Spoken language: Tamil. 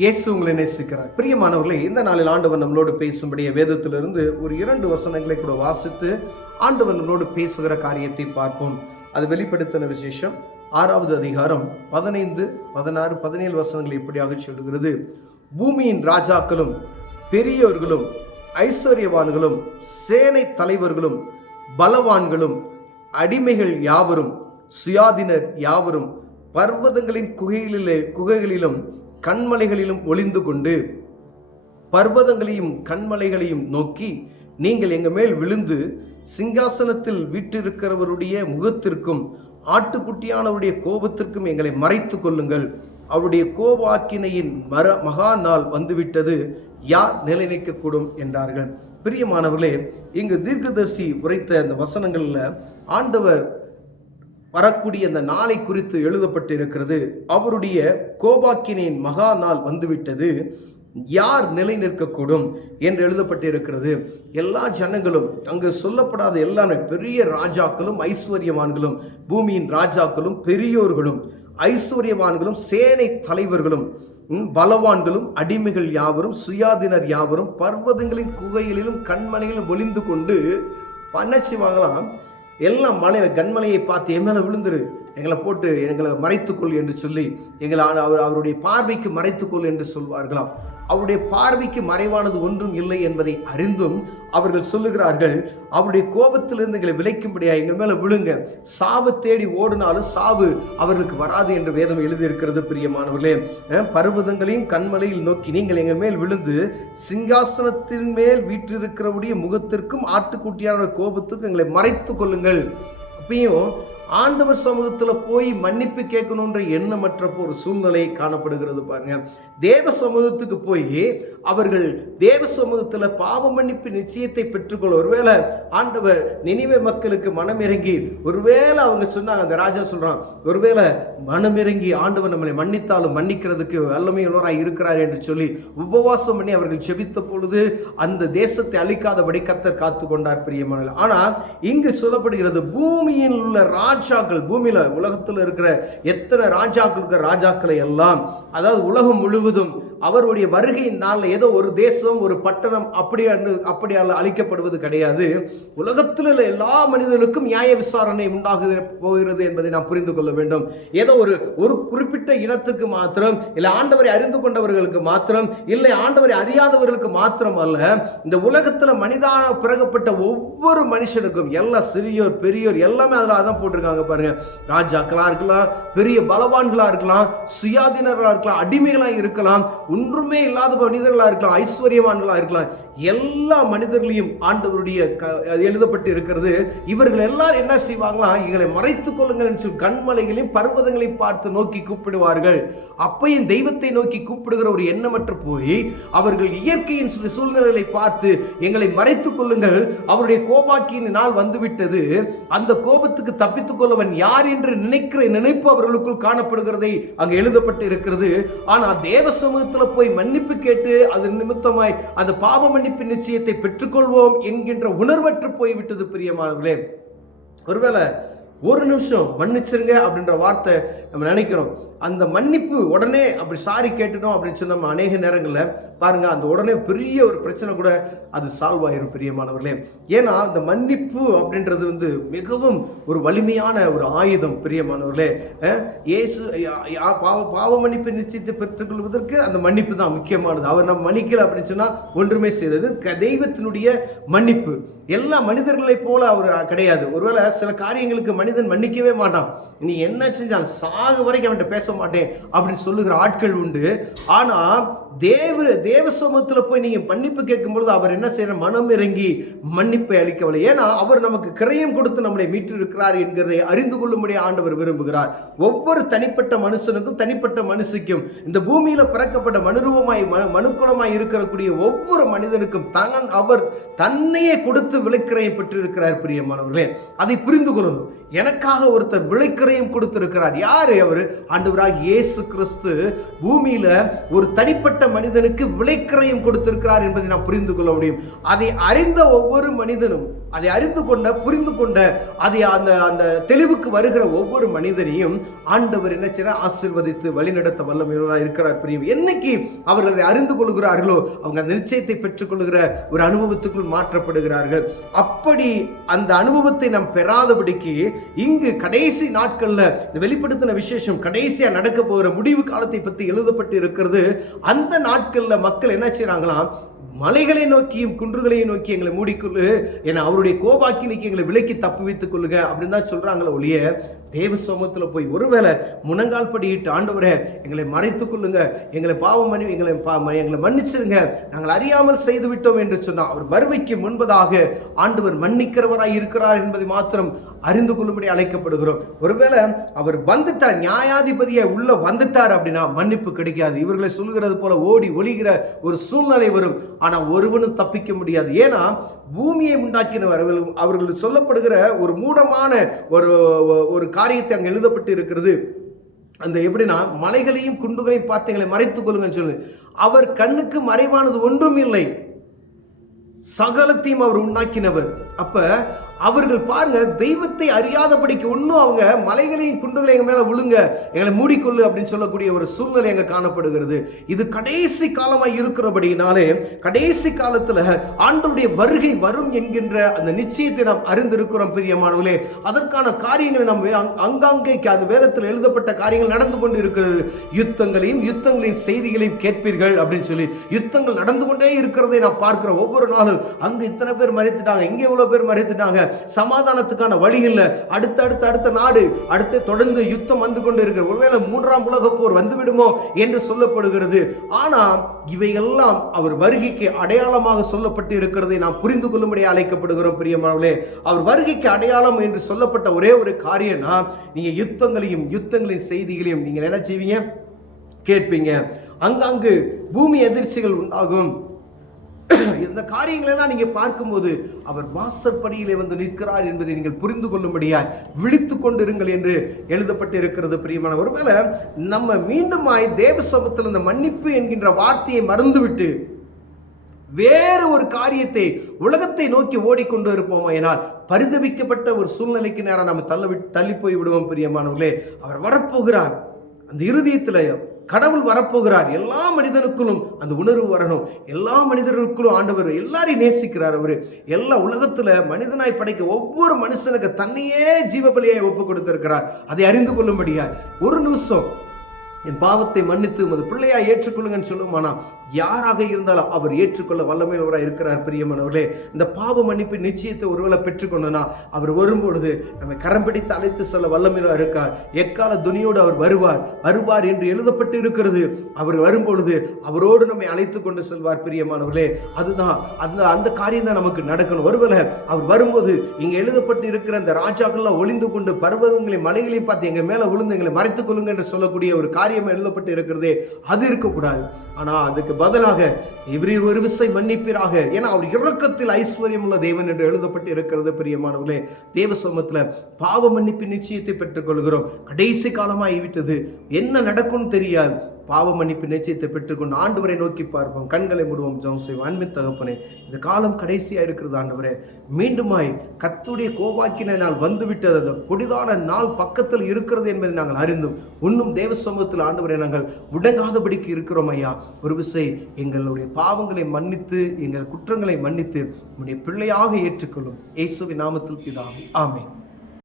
இயேசு உங்களை நேசிக்கிறார். பிரியமானவர்களே, இந்த நாளில் ஆண்டவர் நம்மளோடு பேசும்படிய வேதத்திலிருந்து ஒரு 2 வசனங்களை கூட வாசித்து ஆண்டவர் நம்மளோடு பேசுகிற காரியத்தை பார்ப்போம். அது வெளிப்படுத்தின விசேஷம் 6வது அதிகாரம் 15, 16, 17 வசனங்கள் இப்படியாக சொல்லுகிறது. பூமியின் ராஜாக்களும் பெரியோர்களும் ஐஸ்வர்யவான்களும் சேனை தலைவர்களும் பலவான்களும் அடிமைகள் யாவரும் சுயாதீனர் யாவரும் பர்வதங்களின் குகைகளிலும் கண்மலைகளிலும் ஒளிந்து கொண்டு பர்வதங்களையும் கண்மலைகளையும் நோக்கி, நீங்கள் எங்க மேல் விழுந்து சிங்காசனத்தில் வீற்றிருக்கிறவருடைய முகத்திற்கும் ஆட்டுக்குட்டியானவருடைய கோபத்திற்கும் எங்களை மறைத்து கொள்ளுங்கள். அவருடைய கோபாக்கினையின் மகா நாள் வந்துவிட்டது, யார் நிலைநிற்கக்கூடும் என்றார்கள். பிரியமானவர்களே, இங்கு தீர்க்கதரிசி உரைத்த அந்த வசனங்களில் ஆண்டவர் வரக்கூடிய அந்த நாளை குறித்து எழுதப்பட்டு இருக்கிறது. அவருடைய கோபாக்கினின் மகா நாள் வந்துவிட்டது, யார் நிலை நிற்கக்கூடும் என்று எழுதப்பட்டு இருக்கிறது. எல்லா ஜனங்களும், அங்கு சொல்லப்படாத எல்லாமே, பெரிய ராஜாக்களும் ஐஸ்வர்யவான்களும், பூமியின் ராஜாக்களும் பெரியோர்களும் ஐஸ்வர்யவான்களும் சேனை தலைவர்களும் பலவான்களும் அடிமைகள் யாவரும் சுயாதீனர் யாவரும் பர்வதங்களின் குகைகளிலும் கண்மலையிலும் ஒளிந்து கொண்டு பண்ணச்சி வாங்கலாம். எல்லாம் கண்மலையை பார்த்து என் மேலே விழுந்துரு, எங்களை போட்டு எங்களை மறைத்துக்கொள் என்று சொல்லி எங்களை அவருடைய பார்வைக்கு மறைத்துக்கொள் என்று சொல்வார்களாம். அவருடைய பார்வைக்கு மறைவானது ஒன்றும் இல்லை என்பதை அறிந்தும் அவர்கள் சொல்லுகிறார்கள், அவருடைய கோபத்திலிருந்து எங்களை விலைக்கும்படியா எங்கள் மேலே விழுங்க, சாவு தேடி ஓடினாலும் சாவு அவர்களுக்கு வராது என்று வேதம் எழுதியிருக்கிறது. பிரியமானவர்களே, பர்வதங்களையும் கண்மலையில் நோக்கி நீங்கள் எங்கள் மேல் விழுந்து சிங்காசனத்தின் மேல் வீற்றிருக்கிறவுடைய முகத்திற்கும் ஆட்டுக்குட்டியான கோபத்துக்கும் எங்களை மறைத்து கொள்ளுங்கள். அப்பயும் ஆண்டவர் சமூகத்தில் போய் மன்னிப்பு கேட்கணுன்ற எண்ணமற்ற ஒரு சூழ்நிலை காணப்படுகிறது. பாருங்க, தேவ சமூகத்துக்கு போய் அவர்கள் தேவ சமூகத்தில் பாவ மன்னிப்பு நிச்சயத்தை பெற்றுக்கொள்ள, ஒருவேளை ஆண்டவர் நினிவே மக்களுக்கு மனமிறங்கி, ஒருவேளை அவங்க சொன்னாங்க, அந்த ராஜா சொல்றான், ஒருவேளை மனமிறங்கி ஆண்டவர் நம்மளை மன்னித்தாலும் மன்னிக்கிறதுக்கு வல்லமையுள்ளவராய் இருக்கிறார் என்று சொல்லி உபவாசம் பண்ணி அவர்கள் செபித்த பொழுது அந்த தேசத்தை அழிக்காதபடி கர்த்தர் காத்து கொண்டார். பிரியமான, ஆனால் இங்கு சொல்லப்படுகிறது, பூமியில் உள்ள ராஜாக்கள், பூமியில உலகத்தில் இருக்கிற எத்தனை ராஜாக்கள் ராஜாக்களை எல்லாம், அதாவது உலகம் முழுவதும் அவருடைய வருகையின் நாள் ஏதோ ஒரு தேசம் ஒரு பட்டணம் அப்படி அழிக்கப்படுவது கிடையாது. உலகத்தில் உள்ள எல்லா மனிதர்களுக்கும் நியாய விசாரணை உண்டாக போகிறது என்பதை நாம் புரிந்து கொள்ள வேண்டும். ஏதோ ஒரு குறிப்பிட்ட இனத்துக்கு மாத்திரம், இல்லை ஆண்டவரை அறிந்து கொண்டவர்களுக்கு மாத்திரம், இல்லை ஆண்டவரை அறியாதவர்களுக்கு மாத்திரம் அல்ல, இந்த உலகத்தில் மனிதான பிறகப்பட்ட ஒவ்வொரு மனுஷனுக்கும், எல்லா சிறியோர் பெரியோர் எல்லாமே அதில் அதான் போட்டிருக்காங்க. பாருங்க, ராஜாக்களா இருக்கலாம், பெரிய பலவான்களா இருக்கலாம், சுயாதீனர்களா இருக்கலாம், அடிமைகளாக இருக்கலாம், ஒன்றுமே இல்லாத மனிதர்களா இருக்கலாம், ஐஸ்வர்யவான்களா இருக்கலாம், எல்லா மனிதர்களையும் ஆண்டவருடைய எழுதப்பட்டு இருக்கிறது. இவர்கள் எல்லாரும் என்ன செய்வாங்களா, எங்களை மறைத்துக் கொள்ளுங்கள் என்று கண்மலைகளையும் பர்வதங்களையும் பார்த்து நோக்கி கூப்பிடுவார்கள். அப்பையும் தெய்வத்தை நோக்கி கூப்பிடுகிற ஒரு எண்ணமற்ற போய் அவர்கள் இயற்கையின் சூழ்நிலைகளை பார்த்து எங்களை மறைத்துக் கொள்ளுங்கள், அவருடைய கோபாக்கியின் நாள் வந்துவிட்டது, அந்த கோபத்துக்கு தப்பித்துக் கொள்ளவன் யார் என்று நினைப்பு அவர்களுக்குள் காணப்படுகிறதை அங்கு எழுதப்பட்டு இருக்கிறது. ஆனால் தேவ சமூகத்தில் போய் மன்னிப்பு கேட்டு அது நிமித்தமாய் அந்த பாவ மன்னிப்பு நிச்சயத்தை பெற்றுக்கொள்வோம் என்கின்ற உணர்வற்று போய்விட்டது. பிரியமானவர்களே, ஒருவேளை ஒரு நிமிஷம் மன்னிச்சிருங்க அப்படின்ற வார்த்தை நம்ம நினைக்கிறோம், அந்த மன்னிப்பு உடனே அப்படி சாரி கேட்டுட்டோம் அப்படின்னு சொல்லி நம்ம அநேக நேரங்களில் பாருங்க, அந்த உடனே பெரிய ஒரு பிரச்சனை கூட அது சால்வ் ஆயிரும். பிரியமானவர்களே, ஏன்னா அந்த மன்னிப்பு அப்படின்றது மிகவும் ஒரு வலிமையான ஒரு ஆயுதம். பிரியமானவர்களே, இயேசு பாவ மன்னிப்பு நிச்சயத்தை பெற்றுக்கொள்வதற்கு அந்த மன்னிப்பு தான் முக்கியமானது. அவர் நம்ம மன்னிக்கல அப்படின்னு சொன்னா ஒன்றுமே செய்தது தெய்வத்தினுடைய மன்னிப்பு. எல்லா மனிதர்களை போல அவர் கிடையாது. ஒருவேளை சில காரியங்களுக்கு மனிதன் மன்னிக்கவே மாட்டான், நீ என்ன செஞ்சாலும் சாகு வரைக்கும் அவன்கிட்ட பேச மாட்டேன் அப்படின்னு சொல்லுகிற ஆட்கள் உண்டு. ஆனா தேவ சமூகத்தில் போய் நீங்க மன்னிப்பு கேட்கும் பொழுது அவர் என்ன செய்யற, மனம் இறங்கி மன்னிப்பை அளிக்கவில்லை. ஏன்னா அவர் நமக்கு கிரயம் கொடுத்து நம்மளை மீட்டு இருக்கிறார் என்கிறதை அறிந்து கொள்ளும்படி ஆண்டவர் விரும்புகிறார். ஒவ்வொரு தனிப்பட்ட மனுஷனுக்கும் தனிப்பட்ட மனுஷிக்கும் இந்த பூமியில பிறக்கப்பட்ட மனுக்குலமாய் இருக்கக்கூடிய ஒவ்வொரு மனிதனுக்கும் அவர் தன்னையே கொடுத்து விலைக்கிரயம் பெற்றிருக்கிறார். பிரியமானவர்களே, அதை புரிந்து கொள்ளணும். எனக்காக ஒருத்தர் விலைக்கிரயம் கொடுத்திருக்கிறார். யாரு அவர்? ஆண்டவராகிய ஆண்டவராக இயேசு கிறிஸ்து பூமியில ஒரு தனிப்பட்ட மனிதனுக்கு விலைக்கிரயம் கொடுத்திருக்கிறார் என்பதை நாம் புரிந்து கொள்ள முடியும். அதை அறிந்த ஒவ்வொரு மனிதனும், அதை அறிந்து கொண்ட புரிந்து கொண்ட அதை அந்த தெளிவுக்கு வருகிற ஒவ்வொரு மனிதனையும் ஆண்டவர் என்ன செய்ய ஆசீர்வதித்து வழிநடத்த வல்லமையுள்ளவராக இருக்கிறார். பிரியம் என்னைக்கு அவர்கள் அதை அறிந்து கொள்கிறார்களோ அவங்க அந்த நிச்சயத்தை பெற்றுக்கொள்கிற ஒரு அனுபவத்துக்குள் மாற்றப்படுகிறார்கள். அப்படி அந்த அனுபவத்தை நாம் பெறாதபடிக்கு இங்கு கடைசி நாட்கள்ல வெளிப்படுத்தின விசேஷம் கடைசியா நடக்க போகிற முடிவு காலத்தை பற்றி எழுதப்பட்டு இருக்கிறது. அந்த நாட்கள்ல மக்கள் என்ன செய்யறாங்களாம், மலைகளை நோக்கியும் குன்றுகளையும் நோக்கி எங்களை மூடிக்கொள்ளு, என அவருடைய கோபாக்கினைக்கு எங்களை விலக்கி தப்பு வைத்துக் கொள்ளுங்க அப்படின்னு தான் சொல்றாங்களே ஒழிய தேவ சமூகத்தில் போய் ஒருவேளை முனங்கால் படியிட்டு ஆண்டவரே எங்களை மறைத்துக் கொள்ளுங்க, எங்களை பாவம் பண்ணி எங்களை மன்னிச்சிருங்க, நாங்கள் அறியாமல் செய்து விட்டோம் என்று சொன்னால் அவர் வருகைக்கு முன்பதாக ஆண்டவர் மன்னிக்கிறவராய் இருக்கிறார் என்பதை மாத்திரம் அறிந்து கொள்ளும்படி அழைக்கப்படுகிறோம். ஒருவேளை அவர் வந்துட்டார், நியாயாதிபதியை உள்ள வந்துட்டார் அப்படின்னா மன்னிப்பு கிடைக்காது. இவர்களை சொல்கிறது போல ஓடி ஒளிகிற ஒரு சூழ்நிலை வரும். ஆனா ஒருவனும் தப்பிக்க முடியாது. ஏன்னா பூமியை உண்டாக்கினவர் அவர்கள் சொல்லப்படுகிற ஒரு மூடமான ஒரு காரியத்தை அங்கே எழுதப்பட்டு இருக்கிறது. அந்த எப்படின்னா மலைகளையும் குண்டுகளையும் பார்த்து எங்களை மறைத்துக் கொள்ளுங்கன்னு சொல்லு. அவர் கண்ணுக்கு மறைவானது ஒன்றும் இல்லை, சகலத்தையும் அவர் உண்டாக்கினவர். அப்ப அவர்கள் பாருங்க, தெய்வத்தை அறியாதபடிக்கு ஒன்றும் அவங்க மலைகளையும் குண்டுகளை எங்க மேல விழுங்க, எங்களை மூடிக்கொள்ளு அப்படின்னு சொல்லக்கூடிய ஒரு சூழ்நிலை எங்க காணப்படுகிறது. இது கடைசி காலமாய் இருக்கிறபடினாலே கடைசி காலத்துல ஆண்டவருடைய வருகை வரும் என்கின்ற அந்த நிச்சயத்தை நாம் அறிந்திருக்கிறோம் பிரியமானவர்களே. அதற்கான காரியங்களை நாம் அங்காங்கே அந்த வேதத்தில் எழுதப்பட்ட காரியங்கள் நடந்து கொண்டு இருக்கிறது. யுத்தங்களின் செய்திகளையும் கேட்பீர்கள் அப்படின்னு சொல்லி யுத்தங்கள் நடந்து கொண்டே இருக்கிறதை நாம் பார்க்கிறோம். ஒவ்வொரு நாளும் அங்க இத்தனை பேர் மறைத்துட்டாங்க, இங்கே இவ்வளவு பேர் மறைத்துட்டாங்க, சமாதானத்துக்கான வழி இல்லை, அடுத்த நாடு அடுத்து தொடர்ந்து யுத்தம் வந்து கொண்டு இருக்கிற, ஒருவேளை 3ஆம் உலகப் போர் வந்துவிடுமோ என்று சொல்லப்படுகிறது. ஆனால் இவையெல்லாம் அவர் வருகைக்கு அடையாளமாக சொல்லப்பட்டு இருக்கிறதை நாம் புரிந்து கொள்ளும்படி அழைக்கப்படுகிறோம் பிரியமானவர்களே. அவர் வருகைக்கு அடையாளம் என்று சொல்லப்பட்ட ஒரே ஒரு காரியம்னா, நீங்க யுத்தங்களின் செய்திகளையும் நீங்கள் என்ன செய்வீங்க, கேட்பீங்க. அங்காங்கு பூமி எதிர்ச்சிகள் உண்டாகும். இந்த காரியங்களெல்லாம் நீங்க பார்க்கும்போது அவர் வாசற்படியிலே வந்து நிற்கிறார் என்பதை நீங்கள் புரிந்து கொள்ளும்படியாய் விழித்துக் கொண்டிருங்கள் என்று எழுதப்பட்டு இருக்கிறது பிரியமான. ஒருவேளை நம்ம மீண்டுமாய் தேவ சமூகத்தில் இந்த மன்னிப்பு என்கின்ற வார்த்தையை மறந்துவிட்டு வேறு ஒரு காரியத்தை உலகத்தை நோக்கி ஓடிக்கொண்டு இருப்போம் எனால் பரிதவிக்கப்பட்ட ஒரு சூழ்நிலைக்கு நேரம் நம்ம தள்ளி போய் விடுவோம் பிரியமானவர்களே. அவர் வரப்போகிறார், அந்த இருதயத்தில் கடவுள் வரப்போகிறார். எல்லா மனிதனுக்குள்ளும் அந்த உணர்வு வரணும். எல்லா மனிதர்களுக்குள்ளும் ஆண்டவர் எல்லாரையும் நேசிக்கிறார். அவரு எல்லா உலகத்துல மனிதனாய் படைக்க ஒவ்வொரு மனுஷனுக்கு தன்னையே ஜீவபலியாய் ஒப்பு கொடுத்திருக்கிறார். அதை அறிந்து கொள்ளும்படியா ஒரு நிமிஷம் என் பாவத்தை மன்னித்து உமது பிள்ளையா ஏற்றுக்கொள்ளுங்கன்னு சொல்லுமானா யாராக இருந்தாலும் அவர் ஏற்றுக்கொள்ள வல்லமையுள்ளவராக இருக்கிறார் பிரியமானவர்களே. இந்த பாவ மன்னிப்பு நிச்சயத்தை ஒருவேளை பெற்றுக்கொண்டனா அவர் வரும்பொழுது நம்மை கரம் பிடித்து அழைத்து செல்ல வல்லமையுள்ளவராக இருக்கார். எக்கால துணியோடு அவர் வருவார் என்று எழுதப்பட்டு இருக்கிறது. அவர் வரும்பொழுது அவரோடு நம்மை அழைத்து கொண்டு செல்வார் பிரியமானவர்களே. அதுதான் அந்த காரியம் தான் நமக்கு நடக்கணும். ஒருவேளை அவர் வரும்போது இங்க எழுதப்பட்டு இருக்கிற இந்த ராஜாக்கள்லாம் ஒளிந்து கொண்டு பர்வதங்களையும் மலைகளையும் பார்த்து எங்க மேல விழுந்து எங்களை மறைத்துக் கொள்ளுங்க என்று சொல்லக்கூடிய ஒரு காரியம் எழுதப்பட்டு இருக்கிறதே, அது இருக்கக்கூடாது. ஆனா அதுக்கு பதிலாக இவரே ஒரு விசை மன்னிப்பீராக, ஏன்னா அவர் இரக்கத்தில் ஐஸ்வர்யம் உள்ள தேவன் என்று எழுதப்பட்டு இருக்கிறது பிரியமானவர்களே. தேவ சமூகத்தில் பாவ மன்னிப்பு நிச்சயத்தை பெற்றுக் கொள்கிறோம். கடைசி காலமாகிவிட்டது, என்ன நடக்கும்னு தெரியாது. பாவ மன்னிப்பு நிச்சயத்தை பெற்றுக்கொண்டு ஆண்டவரை நோக்கி பார்ப்போம், கண்களை மூடுவோம், ஜெபம் செய்வோம். அன்பின் தகப்பனே, இந்த காலம் கடைசியா இருக்கிறது ஆண்டவரே. மீண்டுமாய் கர்த்தருடைய கோபாக்கின நாள் வந்துவிட்டது, அந்த கொடிதான நாள் பக்கத்தில் இருக்கிறது என்பதை நாங்கள் அறிந்தோம். இன்னும் தேவ சமூகத்தில் ஆண்டவரை நாங்கள் முடங்காதபடிக்கு இருக்கிறோம் ஐயா. ஒரு விசை எங்களுடைய பாவங்களை மன்னித்து எங்கள் குற்றங்களை மன்னித்து உங்களுடைய பிள்ளையாக ஏற்றுக்கொள்ளும். இயேசுவின் நாமத்தில் பிதாவே, ஆமென்.